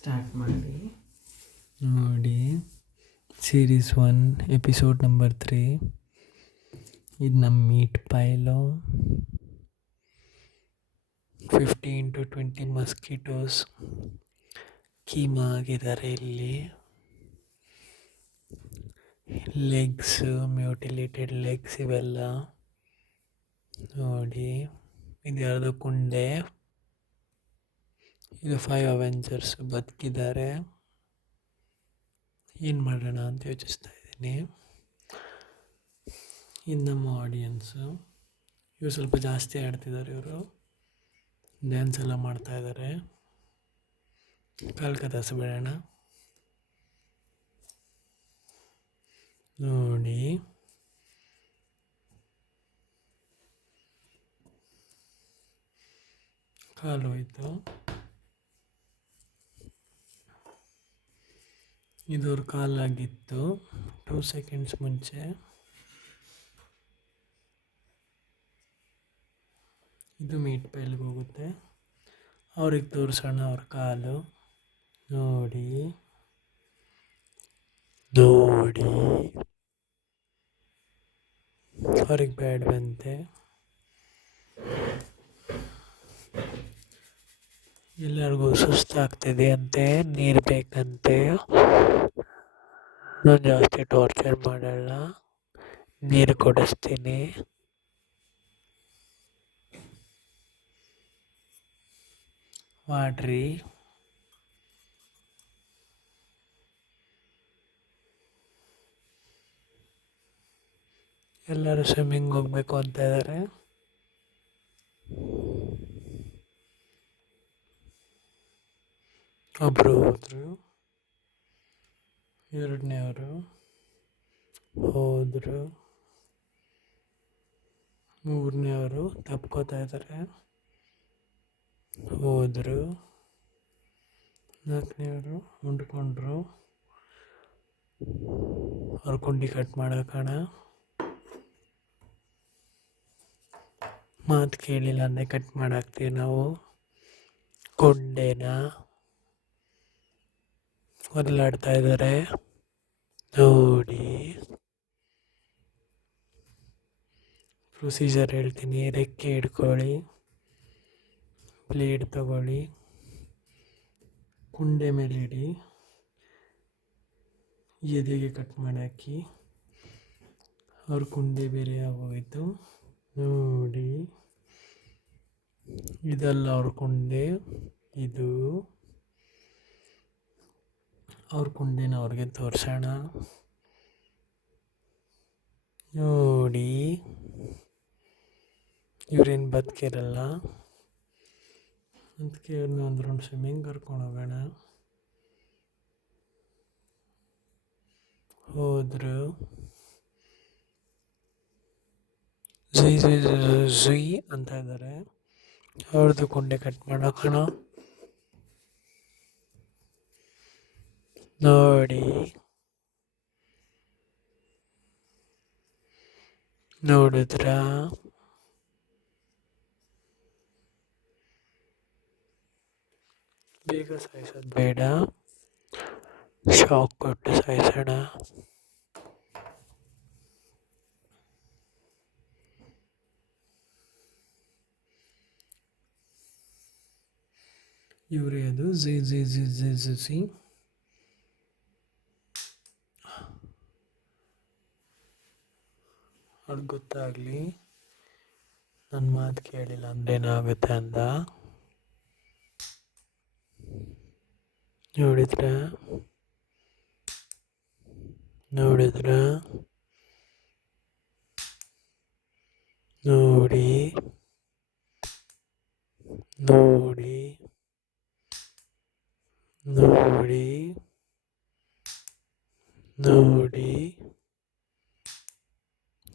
Start ಮಾಡಿ ನೋಡಿ. Series 1 episode number 3. ಇದು ನಮ್ಮ ಮೀಟ್ ಪೈಲು. 15 to 20 ಮಸ್ಕಿಟೋಸ್ ಕೀಮಾ ಆಗಿದ್ದಾರೆ ಇಲ್ಲಿ. ಲೆಗ್ಸ್, ಮ್ಯೂಟಿಲೇಟೆಡ್ ಲೆಗ್ಸ್ ಇವೆಲ್ಲ ನೋಡಿ. ಇದು ಯಾರ್ದೋ ಕುಂಡೆ. ಇದು 5 ಅವೆಂಜರ್ಸ್ ಬದುಕಿದ್ದಾರೆ. ಏನು ಮಾಡೋಣ ಅಂತ ಯೋಚಿಸ್ತಾ ಇದ್ದೀನಿ. ಇದು ನಮ್ಮ ಆಡಿಯನ್ಸು. ಇವರು ಸ್ವಲ್ಪ ಜಾಸ್ತಿ ಆಡ್ತಿದ್ದಾರೆ. ಇವರು ಡ್ಯಾನ್ಸ್ ಎಲ್ಲ ಮಾಡ್ತಾ ಇದ್ದಾರೆ. ಕಲ್ಕತ್ತಾಸಬೇಡ ನೋಡಿ. ಕಾಲು ಹೋಯ್ತು. ಇದವ್ರ ಕಾಲಾಗಿತ್ತು 2 ಸೆಕೆಂಡ್ಸ್ ಮುಂಚೆ. ಇದು ಮೀಟ್ ಪೈಲ್ಗೆ ಹೋಗುತ್ತೆ. ಅವ್ರಿಗೆ ತೋರಿಸೋಣ ಅವ್ರ ಕಾಲು. ನೋಡಿ ನೋಡಿ ಅವ್ರಿಗೆ ಬೇಡವಂತೆ. ಎಲ್ಲರಿಗೂ ಸುಸ್ತಾಗ್ತಿದೆ ಅಂತೆ, ನೀರು ಬೇಕಂತೆ. ನಾನು ಜಾಸ್ತಿ ಟಾರ್ಚರ್ ಮಾಡಲ್ಲ, ನೀರು ಕೊಡಿಸ್ತೀನಿ. ಮಾಡ್ರಿ. ಎಲ್ಲರೂ ಸ್ವಿಮ್ಮಿಂಗ್ ಹೋಗ್ಬೇಕು ಅಂತ ಇದ್ದಾರೆ. ಒಬ್ಬರು ಹೋದರು, ಎರಡನೇವರು ಹೋದರು, ಮೂರನೇವರು ತಪ್ಕೋತಾ ಇದ್ದಾರೆ, ಹೋದರು, ನಾಲ್ಕನೇವರು ಮುಂಡ್ಕೊಂಡ್ರು. ಅವ್ರ ಕುಂಡಿ ಕಟ್ ಮಾಡೋಕಣ. ಮಾತು ಕೇಳಿಲ್ಲ ಅಂದರೆ ಕಟ್ ಮಾಡಾಕ್ತೀವಿ ನಾವು ಕೊಂಡೆನ. ಒದಲಾಡ್ತಾ ಇದ್ದಾರೆ ನೋಡಿ. ಪ್ರೊಸೀಜರ್ ಹೇಳ್ತೀನಿ. ರೆಕ್ಕೆ ಹಿಡ್ಕೊಳ್ಳಿ, ಬ್ಲೇಡ್ ತಗೊಳ್ಳಿ, ಕುಂಡೆ ಮೇಲೆ ಇಡಿ, ಎದೆಗೆ ಕಟ್ ಮಾಡಾಕಿ. ಅವ್ರ ಕುಂಡೆ ಬೇರೆ ಆಗೋಯಿತು ನೋಡಿ. ಇದೆಲ್ಲ ಅವ್ರ ಕುಂಡೆ. ಇದು ಅವ್ರ ಕುಂಡೆನ ಅವ್ರಿಗೆ ತೋರಿಸೋಣ ನೋಡಿ. ಇವ್ರೇನು ಬದುಕಿರಲ್ಲ, ಅದಕ್ಕೆ ಇವ್ರನ್ನ ಒಂದು ರೌಂಡ್ ಸ್ವಿಮ್ಮಿಂಗ್ ಕರ್ಕೊಂಡು ಹೋಗೋಣ. ಹೋದರು. ಝುಯ್ ಅಂತ ಇದ್ದಾರೆ. ಅವ್ರದ್ದು ಕುಂಡೆ ಕಟ್ ಮಾಡೋಣ ನೋಡಿ. ನೋಡಿದ್ರ ಬೇಗ ಸಾಯಿಸೋದು ಬೇಡ, ಶಾಕ್ ಕೊಟ್ಟು ಸಾಯಿಸೋಣ. ಇವರೇ ಅದು ಝಿ ಅವ್ರಿಗೆ ಗೊತ್ತಾಗಲಿ ನನ್ನ ಮಾತು ಕೇಳಿಲ್ಲ ಅಂದೇನಾಗುತ್ತೆ ಅಂತ. ನೋಡಿದ್ರ ನೋಡಿದ್ರ ನೋಡಿ ನೋಡಿ ನೋಡಿ ನೋಡಿ.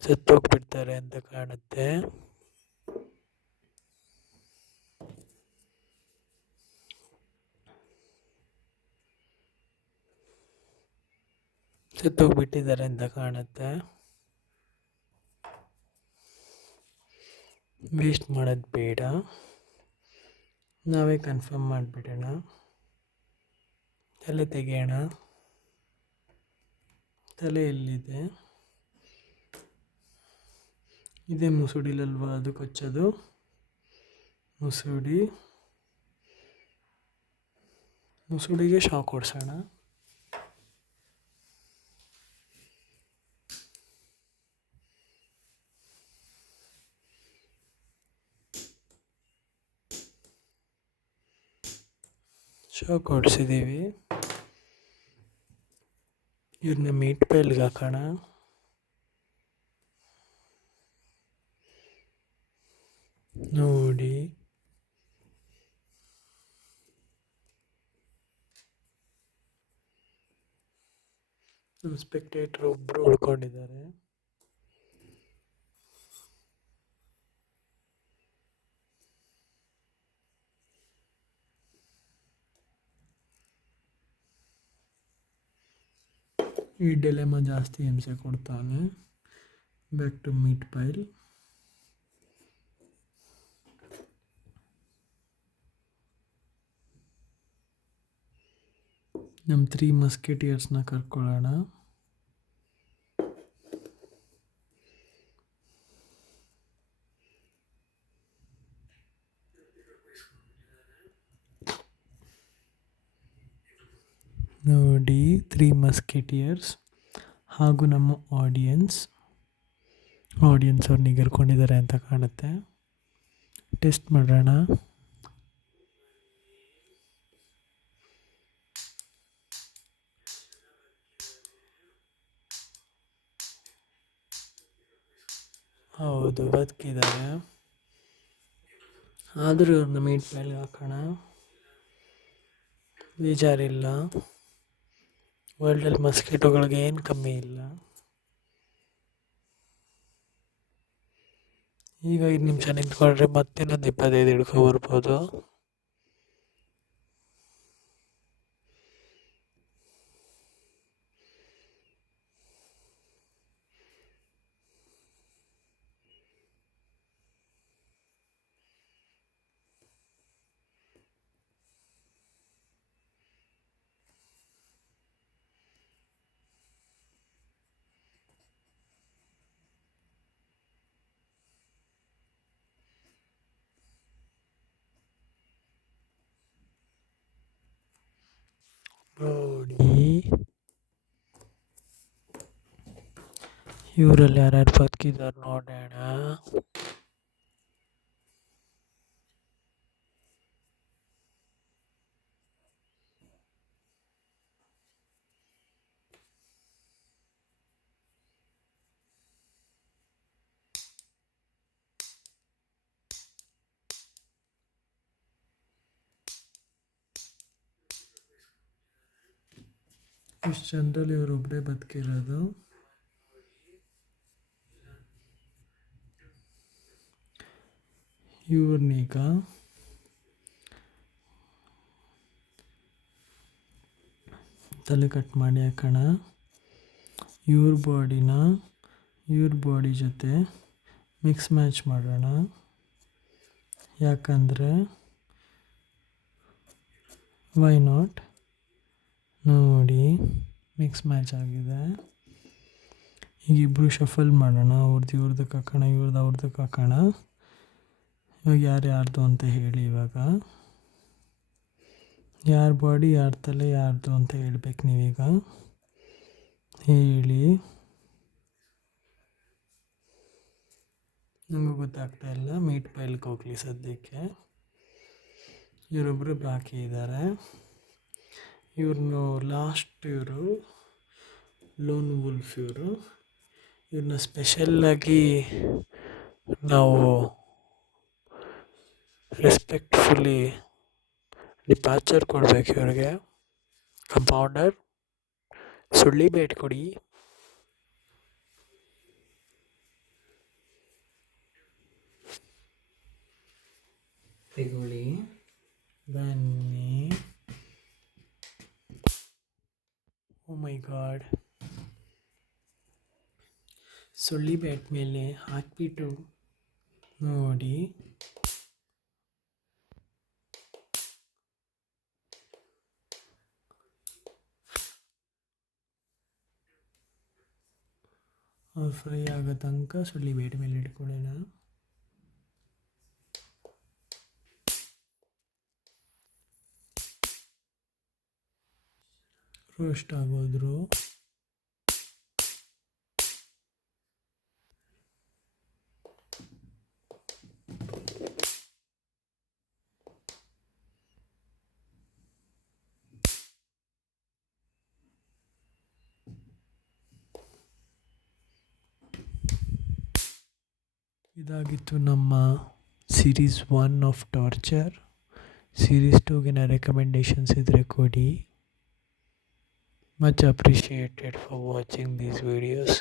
ಸತ್ತೋಗ್ಬಿಡ್ತಾರೆ ಅಂತ ಕಾಣುತ್ತೆ. ಸತ್ತೋಗ್ಬಿಟ್ಟಿದ್ದಾರೆ ಅಂತ ಕಾಣುತ್ತೆ. ವೇಸ್ಟ್ ಮಾಡೋದು ಬೇಡ, ನಾವೇ ಕನ್ಫರ್ಮ್ ಮಾಡಿಬಿಡೋಣ. ತಲೆ ತೆಗೆಯೋಣ. ತಲೆ ಎಲ್ಲಿದೆ? ಇದೇ ಮುಸುಡಿಲಲ್ವಾ ಅದು ಕೊಚ್ಚೋದು. ಮುಸುಡಿಗೆ ಶಾಕ್ ಹೊಡ್ಸೋಣ. ಶಾಕ್ ಹೊಡ್ಸಿದ್ದೀವಿ. ಇವ್ರನ್ನ ಮೀಟ್ ಪೈಲ್ಗೆ ಹಾಕೋಣ. ನೋಡಿ, ನಮ್ಮ ಸ್ಪೆಕ್ಟೇಟರ್ ಒಬ್ಬರು ಉಳ್ಕೊಂಡಿದ್ದಾರೆ. ಈ ಡಿಲೆಮಾ ಜಾಸ್ತಿ ಹಿಂಸೆ ಕೊಡ್ತಾನೆ. Back to meet pile. ನಮ್ಮ 3 ಮಸ್ಕೆಟಿಯರ್ಸ್ನ ಕರ್ಕೊಳ್ಳೋಣ. ನೋಡಿ, 3 ಮಸ್ಕೆಟಿಯರ್ಸ್ ಹಾಗೂ ನಮ್ಮ ಆಡಿಯನ್ಸ್ ಅವ್ರು ನಿಗರ್ಕೊಂಡಿದ್ದಾರೆ ಅಂತ ಕಾಣುತ್ತೆ. ಟೆಸ್ಟ್ ಮಾಡೋಣ. ಹೌದು, ಬದುಕಿದ್ದಾರೆ. ಆದರೂ ಇವ್ರನ್ನ ಮೀಟ್ ಪೈಲ್ಗೆ ಹಾಕೋಣ. ಬೇಜಾರಿಲ್ಲ. ವರ್ಲ್ಡಲ್ಲಿ ಮಸ್ಕಿಟೋಗಳಿಗೆ ಏನು ಕಮ್ಮಿ ಇಲ್ಲ. ಈಗ 5 ನಿಮಿಷ ನಿಂತ್ಕೊಂಡ್ರೆ ಮತ್ತಿನ್ನೊಂದು 25 ಹಿಡ್ಕೊ ಬರ್ಬೋದು. ನೋಡಿ, ಇವರಲ್ಲಿ ಯಾರ್ಯಾರು ಬದುಕಿದ್ದಾರೆ ನೋಡೋಣ. ಇಷ್ಟು ಜನರಲ್ಲಿ ಇವರೊಬ್ಬರೇ ಬದುಕಿರೋದು. ಇವ್ರನ್ನೀಗ ತಲೆ ಕಟ್ ಮಾಡಿ ಹಾಕೋಣ. ಇವ್ರ ಬಾಡಿ ಜೊತೆ ಮಿಕ್ಸ್ ಮ್ಯಾಚ್ ಮಾಡೋಣ. ಯಾಕಂದರೆ ವೈ ನಾಟ್? ನೋಡಿ, ಮಿಕ್ಸ್ ಮ್ಯಾಚ್ ಆಗಿದೆ. ಈಗ ಇಬ್ಬರು ಶಫಲ್ ಮಾಡೋಣ. ಇವ್ರದ್ದಕ್ಕೆ ಹಾಕೋಣ, ಅವ್ರದ್ದಕ್ಕೆ ಹಾಕೋಣ. ಇವಾಗ ಯಾರ್ದು ಅಂತ ಹೇಳಿ. ಇವಾಗ ಯಾರ ಬಾಡಿ ಯಾರ ತಲೆ ಯಾರ್ದು ಅಂತ ಹೇಳ್ಬೇಕು ನೀವೀಗ. ಹೇಳಿ. ನನಗೂ ಗೊತ್ತಾಗ್ತಾ ಇಲ್ಲ. ಮೀಟ್ ಪೈಲ್ಗೆ ಹೋಗಲಿ ಸದ್ಯಕ್ಕೆ. ಇವರೊಬ್ಬರು ಬಾಕಿ ಇದ್ದಾರೆ. ಇವರು ಲೋನ್ ವುಲ್ಫ್. ಇವ್ರನ್ನ ಸ್ಪೆಷಲ್ಲಾಗಿ ನಾವು ರೆಸ್ಪೆಕ್ಟ್ಫುಲ್ಲಿ ಡಿಪಾರ್ಚರ್ ಕೊಡಬೇಕು ಇವ್ರಿಗೆ. ಕಂಪೌಂಡರ್, ಸುಳ್ಳಿ ಬೇಟ್ ಕೊಡಿ. ತೆಗೊಳ್ಳಿ, ಬನ್ನಿ. ಓ ಮೈ ಗಾಡ್. ಸುಳ್ಳಿ ಬ್ಯಾಟ್ ಮೇಲೆ ಹಾಕಿಬಿಟ್ಟು ನೋಡಿ. ಅವ್ರು ಫ್ರೈ ಆಗೋ ತನಕ ಸುಳ್ಳಿ ಬೇಟೆ ಮೇಲೆ ಇಟ್ಕೊಳ್ಳೋಣ. ರೋಸ್ಟ್ ಆಗೋದ್ರು ಇದಾಗಿತ್ತು ನಮ್ಮ ಸೀರೀಸ್ 1 ಆಫ್ ಟಾರ್ಚರ್. ಸೀರೀಸ್ 2ಗೆ ರೆಕಮೆಂಡೇಶನ್ಸ್ ಇದ್ದರೆ ಕೊಡಿ. Much appreciated for watching these videos.